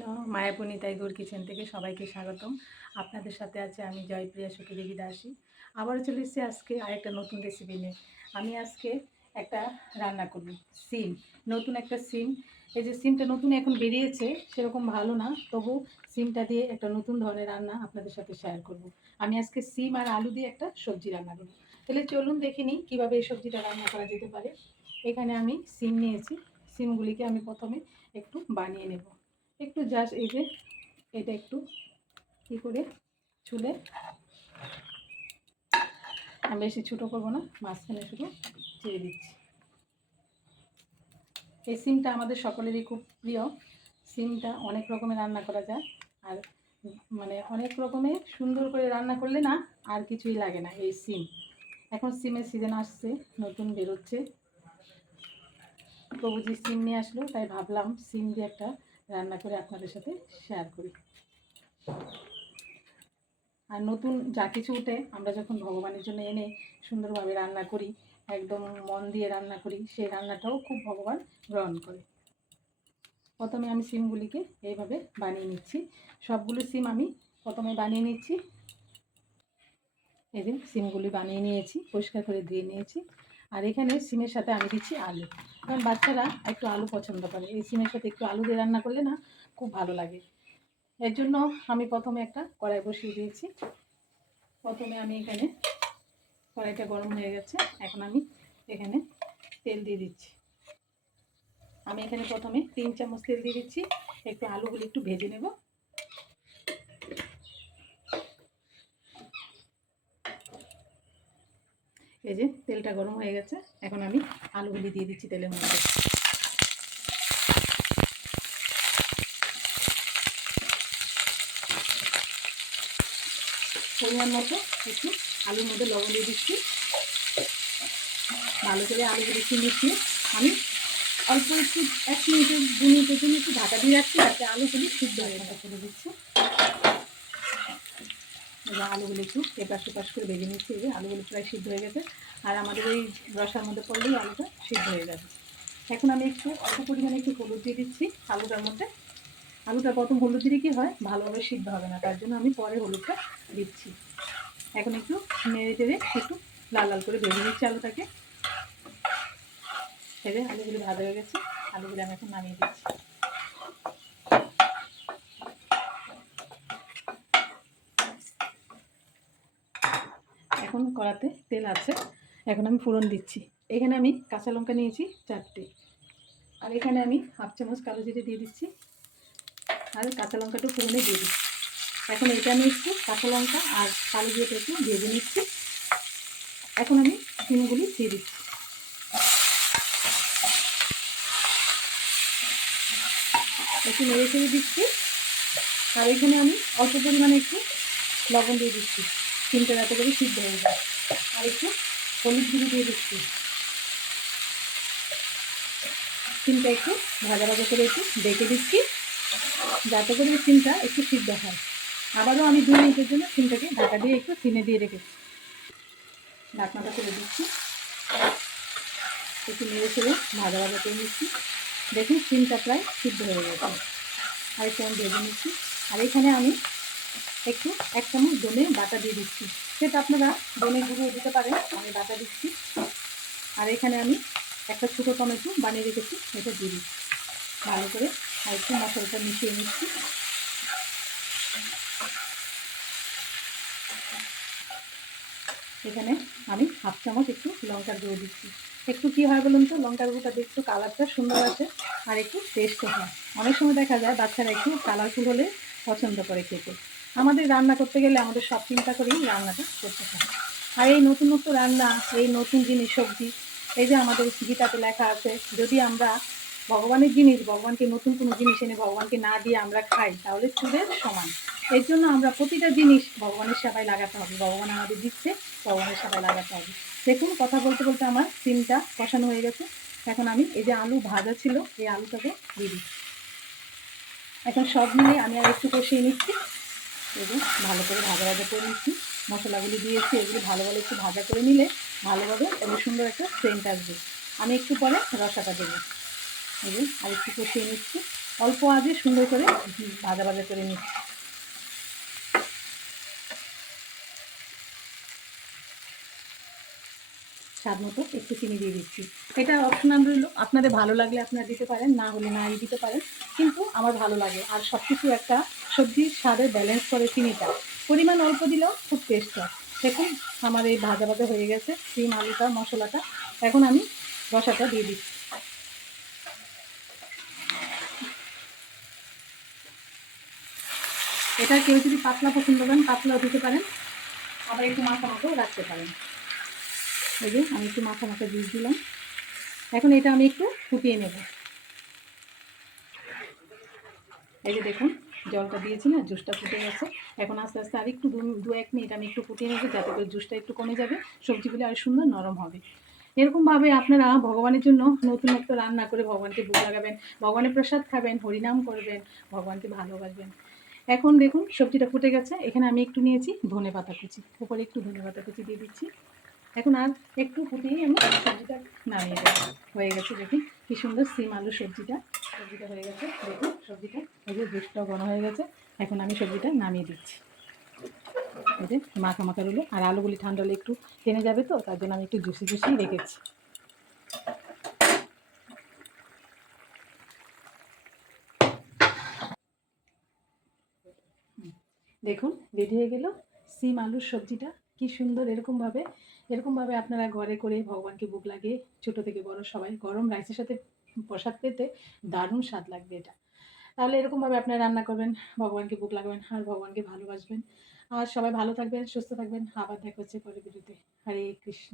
Krishna. মায়াপুনী Tiger kitchen থেকে সবাইকে স্বাগতম। আপনাদের সাথে আছে আমি জয়প্রিয়া সুখী দেবী দাসী। আবারও চলে এসেছি আজকে আরেকটা নতুন রেসিপি নিয়ে। আমি আজকে একটা রান্না করব সিম, নতুন একটা সিম। এই যে সিমটা নতুন এখন বেরিয়েছে, সেরকম ভালো না, তবু সিমটা দিয়ে একটা নতুন ধরনের রান্না আপনাদের সাথে শেয়ার করব। আমি আজকে সিম আর আলু দিয়ে একটা সবজি রান্না করব। তাহলে চলুন দেখে নিই কীভাবে এই সবজিটা রান্না করা যেতে পারে। এখানে আমি সিম নিয়েছি, সিমগুলিকে আমি প্রথমে একটু বানিয়ে নেব। একটু জাস্ট এই যে এটা একটু কী করে ছুলে, আমি বেশি ছোটো করবো না, মাঝখানে শুধু ছেড়ে দিচ্ছি। এই সিমটা আমাদের সকলেরই খুব প্রিয়। সিমটা অনেক রকমের রান্না করা যায়, আর মানে অনেক রকমের সুন্দর করে রান্না করলে না আর কিছুই লাগে না। এই সিম, এখন সিমের সিজন আসছে, নতুন বেরোচ্ছে, প্রভুজি সিম নিয়ে আসলো, তাই ভাবলাম সিম দিয়ে একটা রান্না করে আপনাদের সাথে শেয়ার করি। আর নতুন যা কিছু উঠে আমরা যখন ভগবানের জন্য এনে সুন্দরভাবে রান্না করি, একদম মন দিয়ে রান্না করি, সেই রান্নাটাও খুব ভগবান গ্রহণ করে। প্রথমে আমি সিমগুলিকে এইভাবে বানিয়ে নিচ্ছি। সবগুলো সিম আমি প্রথমে বানিয়ে নিচ্ছি। এই যে সিমগুলি বানিয়ে নিয়েছি, পরিষ্কার করে ধুয়ে নিয়েছি। আর এখানে সিমের সাথে আমি দিচ্ছি আলু, কারণ বাচ্চারা একটু আলু পছন্দ করে। এই সিমের সাথে একটু আলু দিয়ে রান্না করলে না খুব ভালো লাগে। এর জন্য আমি প্রথমে একটা কড়াই বসিয়ে দিয়েছি। প্রথমে আমি এখানে কড়াইটা গরম হয়ে গেছে, এখন আমি এখানে তেল দিয়ে দিচ্ছি। আমি এখানে প্রথমে 3 চামচ তেল দিয়ে দিচ্ছি। একটু আলুগুলি একটু ভেজে নেব। এই যে তেলটা গরম হয়ে গেছে, এখন আমি আলুগুলি দিয়ে দিচ্ছি তেলের মধ্যে। পরিমাণ মতো একটু আলুর মধ্যে লবণ দিয়ে দিচ্ছি। ভালো করে আলুগুলি একটু মিশিয়ে আমি অল্প একটু 1 মিনিটের 2 মিনিটের জন্য একটু ঢাকা দিয়ে রাখছি, যাতে আলুগুলি সিদ্ধ হয়ে করে দিচ্ছি। এবার আলুগুলো একটু এপাশ সেপাশ করে ভেজে নিচ্ছি। এই যে আলুগুলো প্রায় সিদ্ধ হয়ে গেছে, আর আমাদের এই রসার মধ্যে পড়লেই আলুটা সিদ্ধ হয়ে যাবে। এখন আমি একটু অল্প পরিমাণে একটু হলুদ দিয়ে দিচ্ছি আলুটার মধ্যে। আলুটা প্রথম হলুদ দিলে কী হয়, ভালোভাবে সিদ্ধ হবে না, তার জন্য আমি পরে হলুদটা দিচ্ছি। এখন একটু নেড়ে চেড়ে একটু লাল লাল করে ভেজে নিচ্ছি আলুটাকে। ভেজে আলুগুলো ভাজা হয়ে গেছে, আলুগুলো আমি এখন নামিয়ে দিচ্ছি। এখন কড়াতে তেল আছে, এখন আমি ফোড়ন দিচ্ছি। এখানে আমি কাঁচা লঙ্কা নিয়েছি 4টে, আর এখানে আমি হাফ চামচ কালো জিরে দিয়ে দিচ্ছি, আর কাঁচা লঙ্কাটা ফোড়নে দিয়ে দিচ্ছি। এখন এটা আমি একটু কাঁচা লঙ্কা আর কালো জিরেটা একটু ভেজে নিচ্ছি। এখন আমি সিমগুলি দিয়ে দিচ্ছি। একটু নেড়ে চেড়ে দিচ্ছি, আর এখানে আমি অল্প পরিমাণে একটু লবণ দিয়ে দিচ্ছি, সিমটা যাতে করে সিদ্ধ হয়ে যায়। আর একটু হলুদ গুঁড়ো দিয়ে দিচ্ছি। সিমটা একটু ভাজা ভাজা করে একটু ডেকে দিচ্ছি, যাতে করে সিমটা একটু সিদ্ধ হয়। আবারও আমি 2 মিনিটের জন্য সিমটাকে ঢাকা দিয়ে একটু সিমে দিয়ে রেখেছি। ঢাকনাটা তুলে দিচ্ছি, একটু নেড়ে ছেড়ে ভাজা ভাজা করে নিচ্ছি। দেখুন সিমটা প্রায় সিদ্ধ হয়ে গেছে, আর একটু আমি ভেজে নিচ্ছি। আর এখানে আমি একটু 1 চামচ ধনে বাটা দিয়ে দিচ্ছি, সেটা আপনারা ধনে গুঁড়ো দিতে পারেন, আমি বাটা দিচ্ছি। আর এখানে আমি একটা ছোটো টমেটো বানিয়ে রেখেছি, এটা দিয়ে দিচ্ছি। ভালো করে আর একটু মশলাটা মিশিয়ে নিচ্ছি। এখানে আমি হাফ চামচ একটু লঙ্কার গুঁড়ো দিচ্ছি। একটু কী হয় বলুন তো, লঙ্কার গুঁড়োটা দেখতে কালারটা সুন্দর আছে, আর একটু টেস্টও হয়। অনেক সময় দেখা যায় বাচ্চারা একটু কালারফুল হলে পছন্দ করে খেতে। আমাদের রান্না করতে গেলে আমাদের সব চিন্তা করেই রান্নাটা করতে হয়। আর এই নতুনত্ব রান্না, এই নতুন জিনিস সবজি, এই যে আমাদের গীতাতে লেখা আছে, যদি আমরা ভগবানের জিনিস, ভগবানকে নতুন কোনো জিনিস এনে ভগবানকে না দিয়ে আমরা খাই, তাহলে চুলের সমান। এর জন্য আমরা প্রতিটা জিনিস ভগবানের সেবায় লাগাতে হবে। ভগবান আমাদের দিচ্ছে, ভগবানের সেবায় লাগাতে হবে। দেখুন কথা বলতে বলতে আমার সিমটা কষানো হয়ে গেছে। এখন আমি এই যে আলু ভাজা ছিল, এই আলুটাকে দিয়ে দিচ্ছি। এখন সব মিলে আমি আর একটু কষিয়ে নিচ্ছি। এই যে ভালো করে ভাজা ভাজা করে নিচ্ছি। মশলাগুলি দিয়েছি, এগুলি ভালোভাবে একটু ভাজা করে নিলে ভালোভাবে এত সুন্দর একটা সেন্ট আসবে। আমি একটু পরে রসাটা দেবো। এই যে আর একটু কষিয়ে নিচ্ছি। অল্প আঁচে সুন্দর করে ভাজা ভাজা করে নিচ্ছি। স্বাদ মতো একটু চিনি দিয়ে দিচ্ছি। এটা অপশনাল রইল, আপনাদের ভালো লাগলে আপনারা দিতে পারেন, না হলে নাই দিতে পারেন, কিন্তু আমার ভালো লাগে। আর সব কিছু একটা সবজির স্বাদে ব্যালেন্স করে চিনিটা, পরিমাণ অল্প দিলেও খুব টেস্ট হয়। দেখুন আমার এই ভাজা ভাজা হয়ে গেছে সিম আলুটা মশলাটা। এখন আমি রসাটা দিয়ে দিচ্ছি। এটা কেউ যদি পাতলা পছন্দ করেন পাতলাও দিতে পারেন, আবার একটু মাখা মাখাও রাখতে পারেন। এই যে আমি একটু মাখা মাখা জুস দিলাম। এখন এটা আমি একটু ফুটিয়ে নেব। এই যে দেখুন জলটা দিয়েছি না, জুসটা ফুটে গেছে। এখন আস্তে আস্তে আর একটু 2-1 মিনিট আমি একটু ফুটিয়ে নেবো, যাতে করে জুসটা একটু কমে যাবে, সবজিগুলো আর সুন্দর নরম হবে। এরকমভাবে আপনারা ভগবানের জন্য নতুনত্ব রান্না করে ভগবানকে ভোগ লাগাবেন, ভগবানের প্রসাদ খাবেন, হরিনাম করবেন, ভগবানকে ভালোবাসবেন। এখন দেখুন সবজিটা ফুটে গেছে, এখানে আমি একটু নিয়েছি ধনেপাতা কুচি, উপরে একটু ধনেপাতা কুচি দিয়ে দিচ্ছি। এখন আর একটু ফুটিয়েই আমি সবজিটা নামিয়ে দেবো। হয়ে গেছে দেখুন কি সুন্দর সিম আলু সবজিটা হয়ে গেছে। দেখুন সবজিটা এই যে জুসটাও ঘন হয়ে গেছে। এখন আমি সবজিটা নামিয়ে দিচ্ছি। এই যে মাখা মাখা রইলো, আর আলুগুলি ঠান্ডা হলে একটু টেনে যাবে, তো তার জন্য আমি একটু জুসি জুসি রেখেছি। দেখুন রেডি হয়ে গেল সিম আলুর সবজিটা। কি সুন্দর! এরকমভাবে আপনারা ঘরে করে ভগবানকে ভোগ লাগিয়ে, ছোট থেকে বড় সবাই গরম রাইসের সাথে প্রসাদ পেতে দারুণ স্বাদ লাগবে এটা। তাহলে এরকমভাবে আপনারা রান্না করবেন, ভগবানকে ভোগ লাগাবেন আর ভগবানকে ভালোবাসবেন। আর সবাই ভালো থাকবেন, সুস্থ থাকবেন। আবার দেখা হচ্ছে পরের ভিডিওতে। হরে কৃষ্ণ।